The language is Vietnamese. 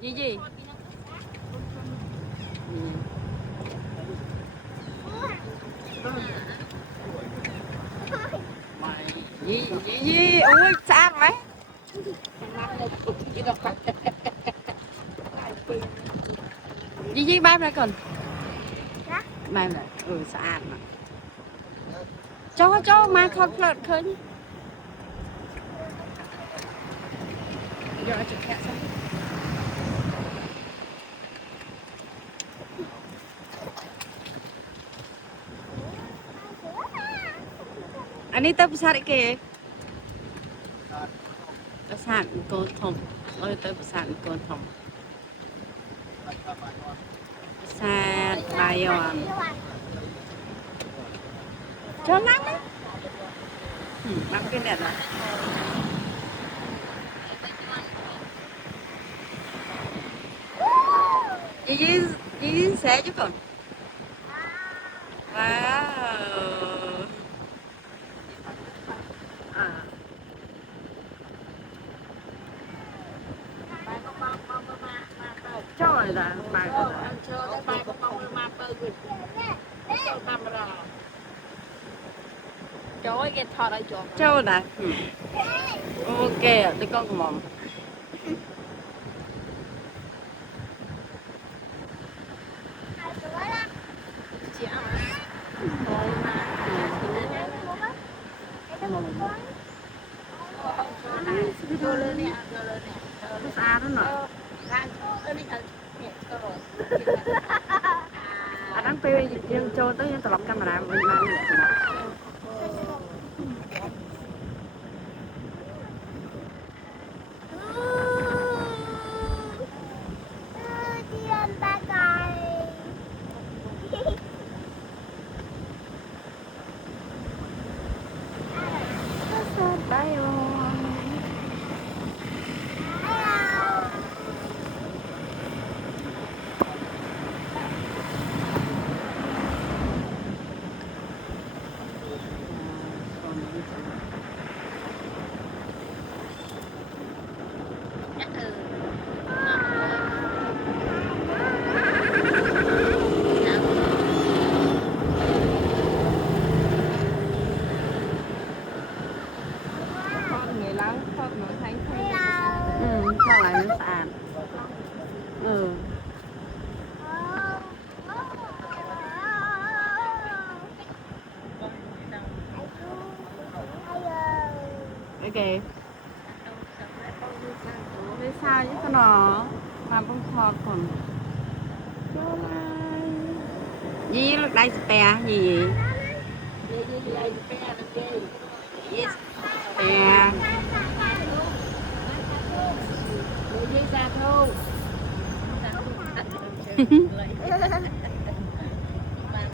Gì? Gì? Ui, sao vậy? Gì bay ra còn? Bay ra, sạch mà. Cho mà thật lợn khơi. Giờ chụp kẹt xong. Anh ấy tập sát kìa. Tập sát con thông. Ôi tập sát con thông. Sát bài yon. Cho nắng đấy. Nắng cái đẹp à. Gì xe chứ còn. Wow. Trời là bài Trời cái thọ đây chỗ. Trời là. Ok, để con mồm. Xa đó nè. Đang phê dân cho tới tập lọc camera mình mang sao lại nó sạch. Ok. Để sao chứ con nó mà bông thọt còn. Gì là đây spare gì yes spare Đi ra thôi.